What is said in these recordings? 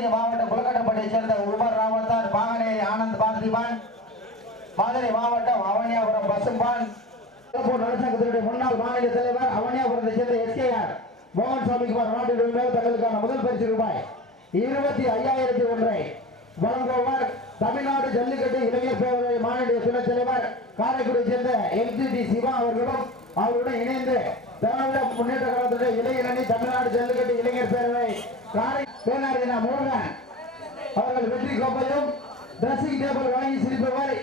கிருஷ்ணகிரி மாவட்டம் கொல்கட்டப்பட்டியை சேர்ந்த உமர் ராமத்தார் பாகனேரி ஆனந்த் பார்த்திபான் மதுரை மாவட்டம் அவனியாபுரம் பசும்பான் திருப்பூர் முன்னாள் மாநில தலைவர் அவனியாபுரத்தை சேர்ந்த எஸ்கேஆர் மோகன் நாட்டின் மேல் தங்களுக்கான முதல் பரிசு ரூபாய். இருபத்தி ஐயாயிரத்தி ஒன்றை. தமிழ்நாடு ஜல்லிக்கட்டு இளைஞர் பேரவை மாநில துணைத் தலைவர் காரைக்குடியை சேர்ந்த எம்ஜிடி சிவா அவர்களும் அவருடன் இணைந்து திராவிட முன்னேற்ற கழகத்துடைய தமிழ்நாடு ஜல்லிக்கட்டு இளைஞர் பேரவை காரை பேனாரினா முருகன் அவர்கள் வெற்றி கோப்பையும் டிரெஸ்ஸிங் டேபிள் வழங்கி சிரிப்பவர்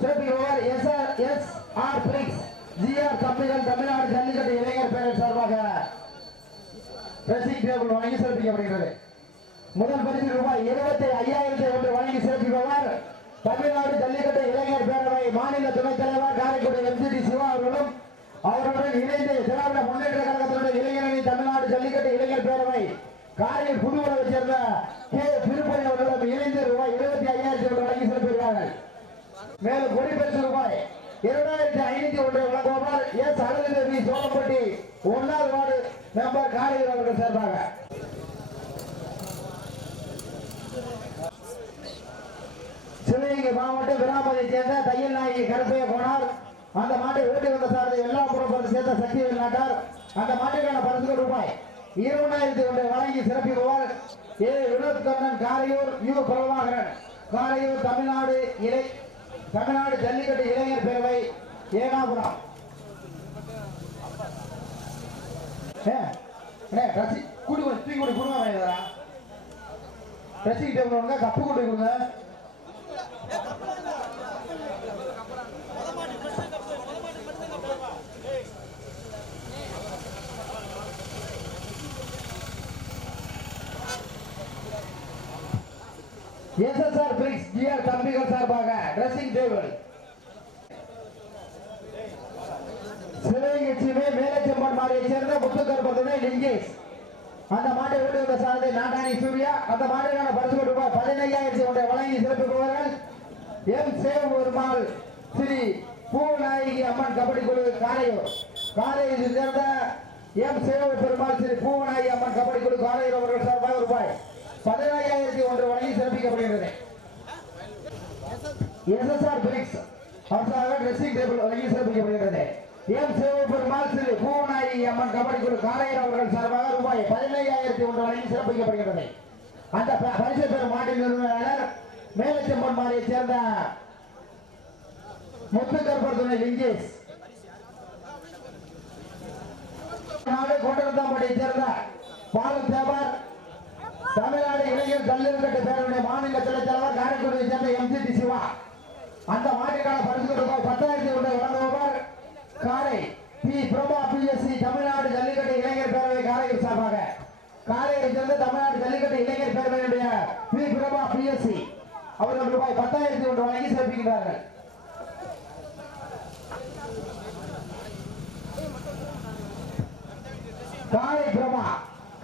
சிறப்பிப்பவர் S R S R bricks GR கம்பிகள் தமிழ்நாடு ஜல்லிக்கட்டு இளைஞர் பேரவை சார்பாக டிரெஸ்ஸிங் டேபிள் வழங்கி சிறப்பிக்கப்படுகிறது. முதல் பரிசு ரூபாய் இருபத்தி ஐயாயிரத்தி ஒன்று வழங்கி சிறப்பிப்பவர் தமிழ்நாடு ஜல்லிக்கட்டு இளைஞர் பேரவை மாநில துணைத் தலைவர் காரைக்குடி எம்ஜிடி சிவா அவர்களும். அவர்களுடன் இணைந்து திராவிட முன்னேற்ற கழகத்தினுடைய இளைஞரணி தமிழ்நாடு ஜல்லிக்கட்டு இளைஞர் பேரவை காரையில் புதுவரை சேர்ந்த கே. திருப்பதி அவர்களிடம் இணைந்து ரூபாய் இருபத்தி ஐயாயிரத்தி ஒன்று வழங்கி சிறப்பிக்கிறார்கள் மேலும் கொடி பெற்ற ரூபாய் இரண்டாயிரத்தி ஐநூத்தி ஒன்றை வழங்குவார் எஸ். அழகுதேவி சோழப்பட்டி ஒன்னாவது வார்டு மெம்பர் காரையில் அவர்கள் சேர்ந்தாங்க சிவகங்கை மாவட்டம் விராமதியை சேர்ந்த தையல் நாயகி கருப்பைய போனார். அந்த மாட்டை ஓட்டி வந்த சார்ந்த எல்லா புறப்பட்டு சேர்ந்த சக்திவேல் நாட்டார். அந்த மாட்டுக்கான பரிசுகள் ரூபாய் இருபதாயிரத்தி ஒன்றை வழங்கி சிறப்பிக்குவார். A Vinod Kannan Karaiyur U. Prabhakaran. Karaiyur Tamil Nadu இலை தமிழ்நாடு ஜல்லிக்கட்டு இளைஞர் பேரவை ஏனாபுரம் ஏ, அண்ணே, ரசி கூடி கொடு, தூக்கி கொடு, கொடுங்க வாங்கிடுறா. ரசிக்கு டேபிள் கொடுங்க கப்பு கொண்டு கொடுங்க. எஸ்எஸ்ஆர் பிரிக்ஸ் ஜிஆர் தம்பிகள் சார்பாக ட்ரெஸ்ஸிங் டேபிள் சிவகங்கை சீமை மேலச்செம்பன் மாடியை சேர்ந்த முத்துக்கருப்பதுனை லிங்கேஷ். அந்த மாட்டை ஓடி வந்த சாரதி நாடாணி சூர்யா. அந்த மாட்டிற்கான பரிசு ரூபாய் பதினையாயிரத்தி ஒன்றை வழங்கி சிறப்பிப்பவர்கள் எம் சேவ் பெருமாள் ஸ்ரீ பூநாயகி அம்மன் கபடி குழு காரையூர். காரையூரை சேர்ந்த எம் சேவ பெருமாள் ஸ்ரீ பூநாயகி அம்மன் கபடி குழு காரையூர் அவர்கள் சார்பாக ரூபாய் பதினையாயிரத்தி ஒன்று வழங்கி சிறப்பிக்கப்படுகிறது எஸ்எஸ்ஆர் பிரிக்ஸ் அவர்களாக ட்ரெஸ்ஸிங் டேபிள் வழங்கி சிறப்பிக்கப்படுகிறது எம் சிவபெருமாள் திரு பூநாயகி அம்மன் கபடி குழு காளையர் அவர்கள் சார்பாக ரூபாய் பதினையாயிரத்தி ஒன்று வழங்கி சிறப்பிக்கப்படுகிறது அந்த பரிசு பெறும் மாட்டின் நிறுவனர் மேலச்செம்பன் மாலையை சேர்ந்த முத்து துணை லிங்கேஷ். நாடு கொண்டிருந்தாம்படியை சேர்ந்த பாலு தேவர் தமிழ்நாடு இளைஞர் கல்லூரி பேரவையுடைய மாநில துணைத் தலைவர் காரைக்குடியை சேர்ந்த எம்ஜிடி சிவா. அந்த மாட்டுக்கான பரிசு ரூபாய் பத்தாயிரத்தி ஒன்றை வழங்குபவர் காரை பி. பிரபா பிஎஸ்சி தமிழ்நாடு ஜல்லிக்கட்டு இளைஞர் பேரவை காரையில் சார்பாக. காரையை சேர்ந்த தமிழ்நாடு ஜல்லிக்கட்டு இளைஞர் பேரவையுடைய பி. பிரபா பிஎஸ்சி அவர்கள் ரூபாய் பத்தாயிரத்தி ஒன்று வழங்கி சிறப்பிக்கிறார்கள் காரை பிரபா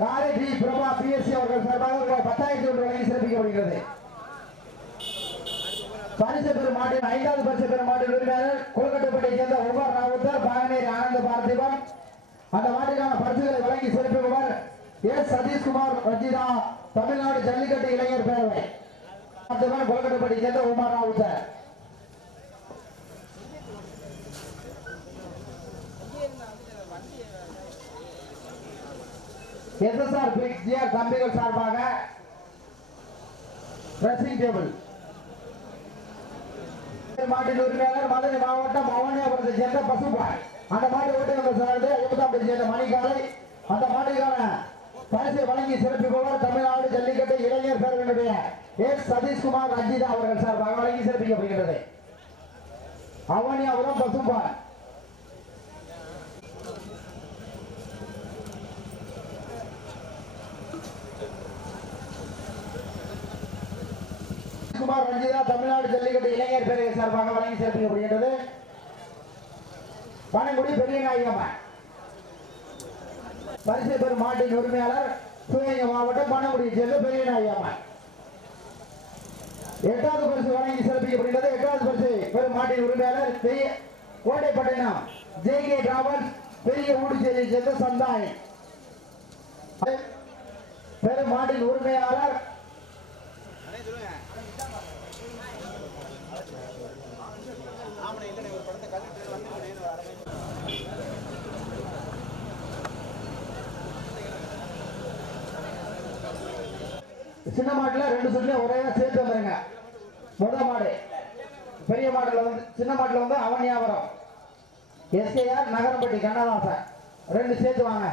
காரை பி. பிரபா பிஎஸ்சி அவர்கள் சார்பாக ரூபாய் பத்தாயிரத்தி ஒன்று வழங்கி சிறப்பிக்கப்படுகிறது. பரிசு பெறும் ஐந்தாவது பரிசு பெறும் மாட்டின் உரிமையாளர் கொல்கட்டப்பட்டியை சேர்ந்த உமர் ராவுத்தர் பாகனேரி ஆனந்த பார்த்திபன் அந்த மாட்டிற்கான பரிசுகளை வழங்கி சிறப்பிப்பவர் எஸ் சதீஷ்குமார் ரஜிதா தமிழ்நாடு ஜல்லிக்கட்டு இளைஞர் பேரவை. பார்த்திபன் கொல்கட்டப்பட்டியை சேர்ந்த Umar Ravuthar. SSR bricks GR சார்பாக ட்ரெஸ்ஸிங் டேபிள் மாட்டின் உரிமையாளர் மதுரை மாவட்டம் அவனியாபுரத்தை சேர்ந்த பசுபாய் அந்த மாட்டு ஓட்டு வந்த சார்ந்து ஐம்பதாம் சேர்ந்த மணிக்காலை அந்த மாட்டுக்கான பரிசை வழங்கி சிறப்பிப்பவர் தமிழ்நாடு ஜல்லிக்கட்டு இளைஞர் பேரவையினுடைய எஸ் சதீஷ்குமார் ரஞ்சிதா அவர்கள் சார்பாக வழங்கி சிறப்பிக்கப்படுகிறது அவனியாபுரம் பசுபாய் குமார் ரஞ்சிதா தமிழ்நாடு ஜல்லிக்கட்டு இளைஞர் பேரவை சார்பாக வழங்கி சேர்க்கப்படுகின்றது பனங்குடி பெரிய நாயகம்மா பரிசு பெறும் மாட்டின் உரிமையாளர் சிவகங்கை மாவட்டம் பனங்குடியை சேர்ந்த பெரிய நாயகம்மா எட்டாவது பரிசு வழங்கி சிறப்பிக்கப்படுகிறது எட்டாவது பரிசு பெரும் மாட்டின் உரிமையாளர் பெரிய கோட்டைப்பட்டினம் ஜே கே டிராவல்ஸ் பெரிய ஊடுச்சேரியை சேர்ந்த சந்தாயம் பெரும் மாட்டின் உரிமையாளர் சின்ன மாட்டுல ரெண்டு சுற்றுல ஒரே சேர்த்து வந்துருங்க. முத மாடு. பெரிய மாட்டுல வந்து சின்ன மாட்டுல வந்து அவன் வியாபாரம் எஸ்கேஆர் நகரம்பட்டி கண்ணதாசன். ரெண்டு சேர்த்து வாங்க.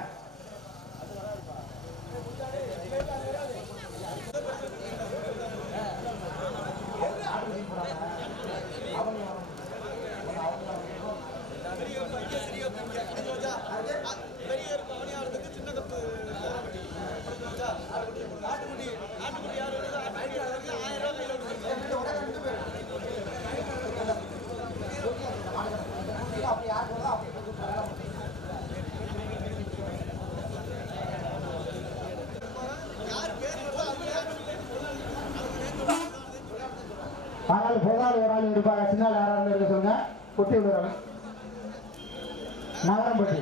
ஆனால் ஒரு ஆள் இருப்பாங்க சின்ன ஆள் யாராவது இருக்க சொல்லுங்க கொட்டி விடுறாங்க நகரம்பட்டி.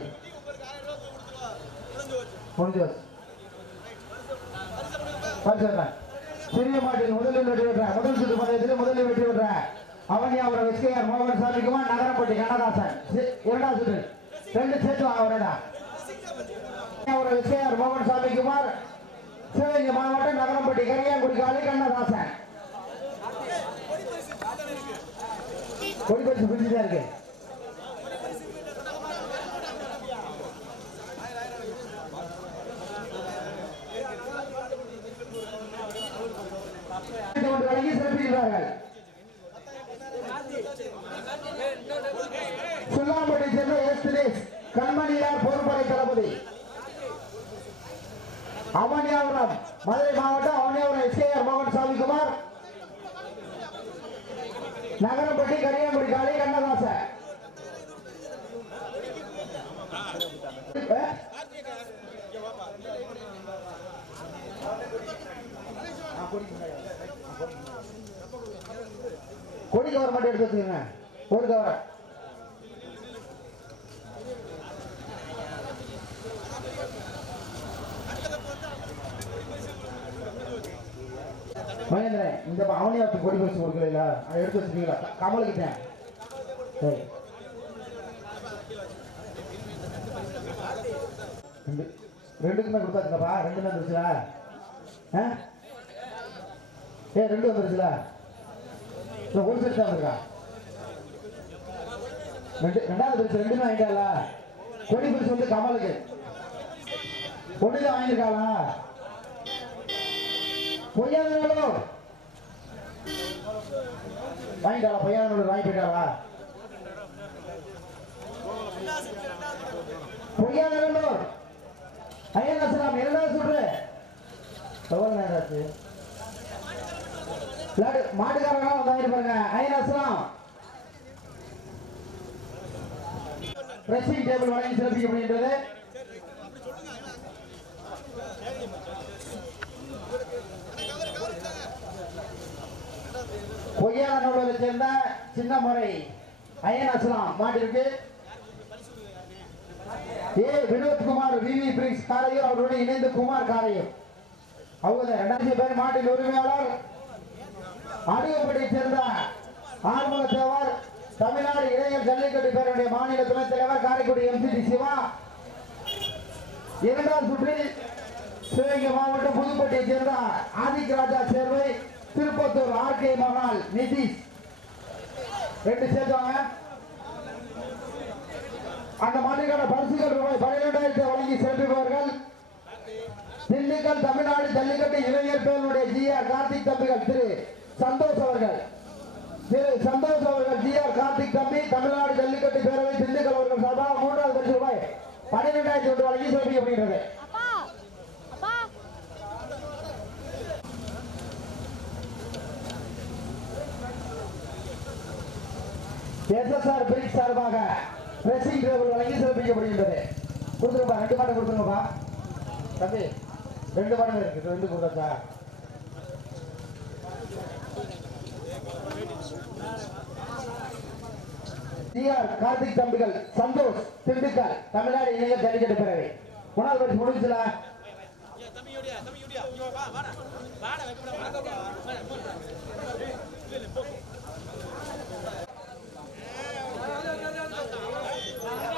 முடிஞ்சு படிச்சிடுறேன் சிறிய மாட்டில் முதலில் வெற்றி விடுறேன் முதல் சுற்று பந்தயத்தில் முதலில் வெற்றி அவனி அவனியாபுரம் எஸ்கேஆர் மோகன் சாமிக்குமா நகரப்பட்டி கண்ணதாசன். இரண்டாவது சுற்று. ரெண்டு சேர்த்து அவரடா. அவர் எஸ்கேஆர் மோகன் சாமிக்குமார் சிவகங்கை மாவட்டம் நகரம்பட்டி கரியாங்குடி காலி கண்ணதாசன். கொடி பரிசு பிடிச்சுதான் இருக்கு ஒன்று வழங்கி சிறப்பிக்கிறார்கள் சுல்லாம்பட்டி சேர்ந்த எஸ் தினேஷ் கண்மணியார் பொறுப்படை தளபதி அவனியாபுரம் மதுரை மாவட்டம் அவனியாபுரம் எஸ்கேஆர் மோகன் சாமிக்குமார் நகரப்பட்டி கரியாங்குடி காளி கண்ணதாசன் அஹ்? கொடி கவர் மட்டும் எடுத்து வச்சுக்கோங்க. ஒரு கவர் மகேந்திரன் இந்த அவனியாத்துக்கு கொடி பரிசு கொடுக்கல அதை எடுத்து வச்சுக்கீங்களா கமலுக்கிட்டேன் சரி. ரெண்டு ரெண்டுக்குமே கொடுத்தாச்சுங்கப்பா. ரெண்டு வந்துருச்சுல? ஆ? ஏ ரெண்டு வந்துருச்சுல? இல்லை ஒரு செட் தான் இருக்கா ரெண்டு ரெண்டாவது பரிசு ரெண்டுமே வாங்கிட்டால கொடி பரிசு வந்து கமலுக்கு. ஒன்று தான் வாங்கியிருக்காளா? பொய்யாதவங்களோ வாங்கிட்டாளா பொய்யாதவங்களோட வாங்கி போயிட்டாளா? பொய்யாதவங்களோ ஐயன் அசலாம் இரண்டாவது சுற்று. எவ்வளவு நேரம் ஆச்சு லாடு மாட்டுக்காரங்க வந்தாங்க பாருங்க. ஐயன் அசலாம் ட்ரெஸ்ஸிங் டேபிள் வழங்கி சிறப்பிக்கப்படுகின்றது. பொய்யானோட சேர்ந்த சின்ன முறை ஐயன் அஸ்லாம் மாட்டிற்கு A Vinothkumar VV bricks Karaiyur அவருடைய இணைந்து குமார் காரையூர். அவங்க ரெண்டாயிரத்தி பேர் மாட்டின் உரிமையாளர் அடிவப்படியை சேர்ந்த ஆறுமுக தேவர் தமிழ்நாடு இளைஞர் ஜல்லிக்கட்டு பேருடைய மாநில துணைத் தலைவர் காரைக்குடி எம்சிடி சிவா. இரண்டாம் சுற்றில் சிவகங்கை மாவட்டம் புதுப்பட்டியை சேர்ந்த ஆதிக் ராஜா சேர்வை திருப்பத்தூர் ஆர்கே மகால் நிதிஷ். ரெண்டு சேர்த்தாங்க. அந்த மாட்டுக்கான பரிசுகள் ரூபாய் பன்னிரெண்டாயிரத்தை வழங்கி செலுத்துபவர்கள் திண்டுக்கல் தமிழ்நாடு ஜல்லிக்கட்டு இளைஞர் பேருடைய ஜி ஆர் கார்த்திக் தம்பிகள் திரு சந்தோஷ் அவர்கள். திரு சந்தோஷ் அவர்கள் ஜி ஆர் கார்த்திக் தம்பி தமிழ்நாடு ஜல்லிக்கட்டு பேரவை திண்டுக்கல் அவர்கள் சார்பாக மூன்றாவது லட்சம் ரூபாய் பன்னிரெண்டாயிரத்தி ஒன்று வழங்கி சிறப்பிக்கப்படுகிறது எஸ்எஸ்ஆர் பிரிக் சார்பாக ட்ரெஸ்ஸிங் டேபிள் வழங்கி சிறப்பிக்கப்படுகின்றது. கொடுத்துருப்பா ரெண்டு மாடு கொடுத்துருங்கப்பா. தம்பி ரெண்டு மாடு இருக்கு. ரெண்டு கொடுத்தா டிஆர் கார்த்திக் தம்பிகள் சந்தோஷ் திண்டுக்கல் தமிழ்நாடு இளைஞர் ஜல்லிக்கட்டு பேரவை. மூணாவது பரிசு முடிஞ்சுல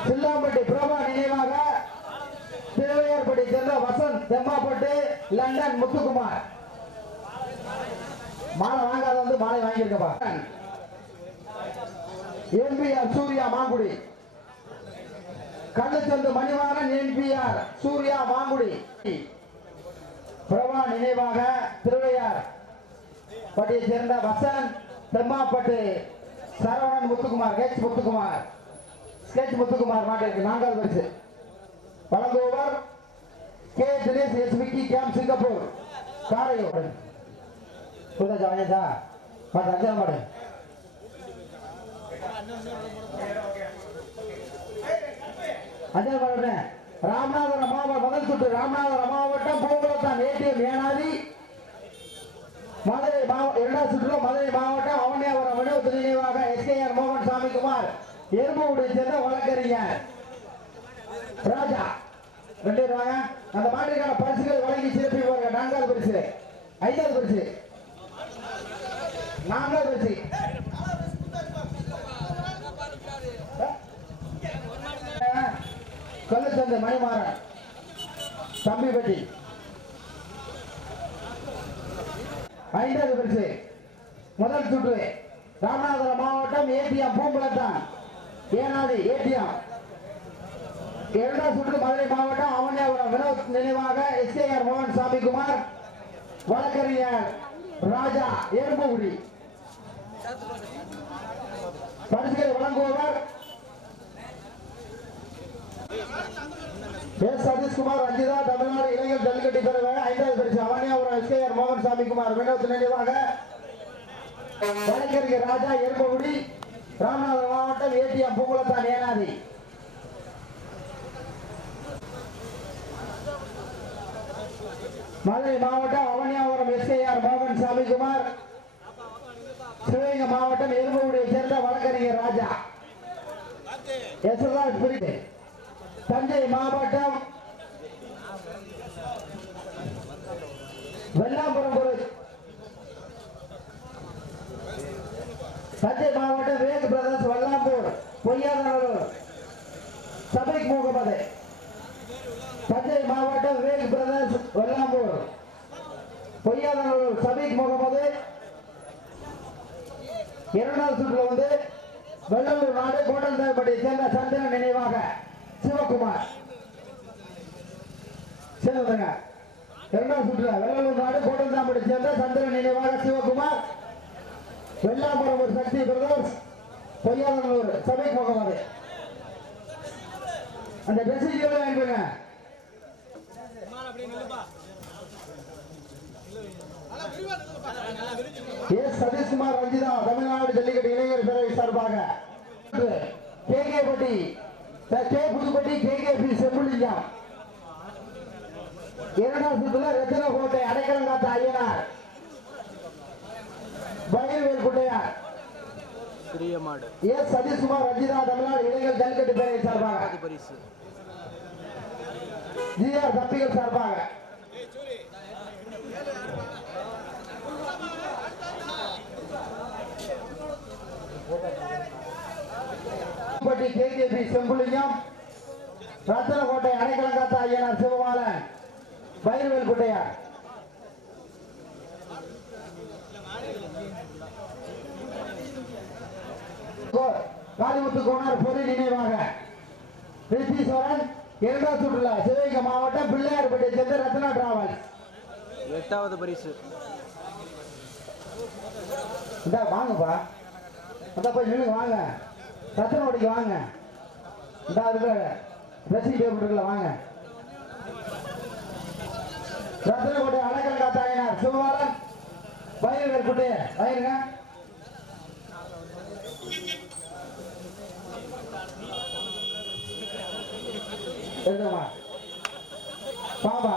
சில்லாம்பட்டி பிரபா நினைவாக திருவையார்பட்டி சேர்ந்த வசந்த் தெம்மாப்பட்டு லண்டன் முத்துக்குமார். மாலை வாங்காத வந்து மாலை வாங்கியிருக்கப்பா. என்பிஆர் சூர்யா மாங்குடி. கள்ளச்சந்து மணிவாரன் என்பிஆர் சூர்யா மாங்குடி. பிரபா நினைவாக திருவையார் பட்டியை சேர்ந்த வசன் தெம்மாப்பட்டு சரவணன் முத்துக்குமார் ஹெச் முத்துக்குமார். ஸ்கெச் முத்துக்குமார் மாட்டிற்கு நான்காவது பரிசு வழங்குபவர் K. Dinesh S. Vicky game Singapore. காரையோடு. புரிதா வாங்கியதா மாட்டு அஞ்சாம் மாடு அஞ்சாம் மாடு ராமநாதபுரம் மாவட்டம் முதல் சுற்று ராமநாதபுரம் மாவட்டம் பூங்குளத்தான் ஏடிஎம் ஏனாதி. மதுரை மாவட்டம் இரண்டாவது சுற்றுல மதுரை மாவட்டம் அவனியாபுரம். வினோத் நினைவாக எஸ்கேஆர் மோகன் சாமி குமார் எறும்புடைய சேர்ந்த வழக்கறிஞர் ராஜா ரெண்டு பேர் வாங்க. அந்த மாட்டுக்கான பரிசுகள் வழங்கி சிறப்பி பாருங்க நான்காவது பரிசு. ஐந்தாவது பரிசு. நான்காவது பரிசு. கொல்லச்சந்தை மணிமாறன். தம்பிப்பட்டி ஐந்தாவது பரிசு. முதல் சுற்று. ராமநாதபுரம் மாவட்டம் ஏடிஎம் பூங்குளத்தான் ஏனாதி ஏடிஎம் இரண்டாம் சுற்று மதுரை மாவட்டம் அவனியாபுரம் வினோத் நினைவாக எஸ்ஏஆர் மோகன் சாமிக்குமார் வழக்கறிஞர் ராஜா எறும்புகுடி பரிசுகளை வழங்குபவர் எஸ் சதீஷ்குமார் ரஞ்சிதா தமிழ்நாடு இளைஞர் ஜல்லிக்கட்டு பிரிவு ஐந்தாவது பரிசு அவனியாபுரம் எஸ்ஏஆர் மோகன் சாமிக்குமார் வினோத் நினைவாக வழக்கறிஞர் ராஜா எறும்புகுடி ராமநாதபுரம் மாவட்டம் ஏடிஎம் பூங்குளத்தான் ஏனாதி. மதுரை மாவட்டம் அவனியாபுரம் எஸ்ஐஆர் மோகன் சாமிக்குமார் சிவகங்கை மாவட்டம் எறும்புடைய சேர்ந்த வழக்கறிஞர் ராஜா. எஸ்எஸ்ஆர் பிரிவு தஞ்சை மாவட்டம் வெள்ளாம்புரம் தஞ்சை மாவட்டம் வேக் பிரதர்ஸ் வல்லாம்பூர் பொய்யாதனூர். சபைக் முகமது. தஞ்சை மாவட்டம் வேக் பிரதர்ஸ் வெள்ளாம்பூர் பொய்யாதனூர். சபீக் முகமது. இரண்டாவது சுற்றுல வந்து வெள்ளலூர் நாடு கோட்டந்தாய்பட்டியை சேர்ந்த சந்திரன் நினைவாக சிவகுமார். சேர்ந்ததுங்க இரண்டாவது சுற்றுல வெள்ளலூர் நாடு கோட்டந்தாய்பட்டியை சேர்ந்த சந்திரன் நினைவாக சிவகுமார். வெள்ளாம்பரம் ஒரு சக்தி பிரதர்ஸ் பொய்யாளன் ஒரு சபை போகவாது அந்த மெசேஜ் வாங்கிக்கோங்க எஸ் சதீஷ்குமார் ரஞ்சிதா தமிழ்நாடு ஜல்லிக்கட்டு இளைஞர் பேரவை சார்பாக. கே கே பட்டி K Puduppatti K K P Sembulingam. இரண்டாம் சுற்றுல ரத்தின கோட்டை அடைக்கலம் காத்த ஐயனார். பயிர்வேல் குட்டையார் சிறிய மாடு. எஸ் சதீஷ்குமார் ரஞ்சிதா தமிழ்நாடு இளைஞர் ஜல்லிக்கட்டு பேரவை சார்பாக. பரிசு. ஜிஆர் தம்பிகள் சார்பாக. பட்டி கேகேபி செம்புலிங்கம் ரத்தனக்கோட்டை அடைக்கலங்காத்த ஐயனார் சிவபாலன் பயிர்வேல் குட்டையார் கோ- காளிமுத்து கோனார் பொது நினைவாக. ரித்தீஸ்வரன் இரண்டாவது சுற்றுலா சிவகங்கை மாவட்டம் பிள்ளையார்பட்டியை சேர்ந்த ரத்னா டிராவல்ஸ். எட்டாவது பரிசு. இந்தா வாங்கப்பா. போய் நில்லுங்க வாங்க. ரத்தனோடிக்கு வாங்க. இந்த இருக்கிற ட்ரெஸ்ஸிங் டேபிள் இருக்குல்ல வாங்க. ரத்தனக்கோட்டை அழகல் காத்தாயினார் சிவபாலன் பயிர்கள் குட்டி பயிருங்க எழுதுமா பாபா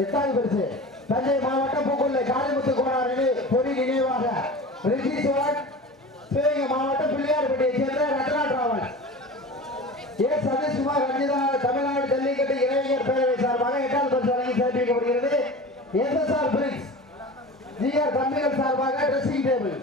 எட்டாவது பரிசு. தஞ்சை மாவட்டம் பூக்குள்ளை காளிமுத்து கோனார் பொறி நினைவாக ரிஷீஸ்வரன் சிவகங்கை மாவட்டம் பிள்ளையார்பட்டியை சேர்ந்த ரத்னா டிராவல் ஏ. சதீஷ்குமார் ரஞ்சிதா தமிழ்நாடு ஜல்லிக்கட்டு இளைஞர் பேரவை சார்பாக எட்டாவது பரிசு வழங்கி சிறப்பிக்கப்படுகிறது. எஸ்எஸ்ஆர் பிரிக்ஸ் ஜிஆர் தம்பிகள் சார்பாக ட்ரெஸ்ஸிங் டேபிள்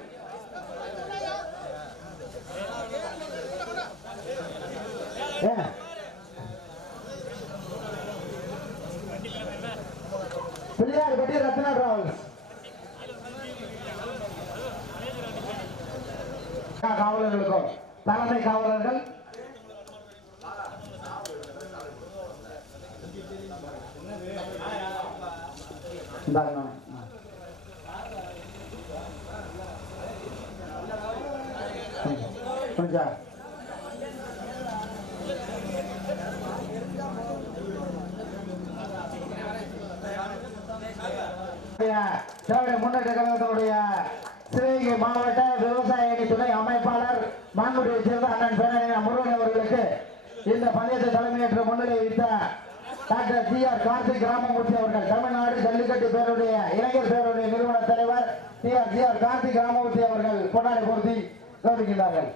பிள்ளையார் பட்டி ரத்னா டிராவல்ஸ் காவலர்களுக்கும் தலைமை காவலர்கள். கொஞ்சம். திராவிட முன்னேற்ற கழகத்தினுடைய சிவகங்கை மாவட்ட விவசாய துணை அமைப்பாளர் மான்குடியை சேர்ந்த அண்ணன் பேரறிஞர் முருகன் அவர்களுக்கு இந்த பந்தயத்தை தலைமையேற்று முன்னிலை வைத்த doctor G R Karthik Ramamoorthy அவர்கள் தமிழ்நாடு ஜல்லிக்கட்டு பேருடைய இளைஞர் பேருடைய நிறுவன தலைவர் T R G R Karthik Ramamoorthy அவர்கள் கொண்டாடி பொருத்தி கௌரவிக்கின்றார்கள்.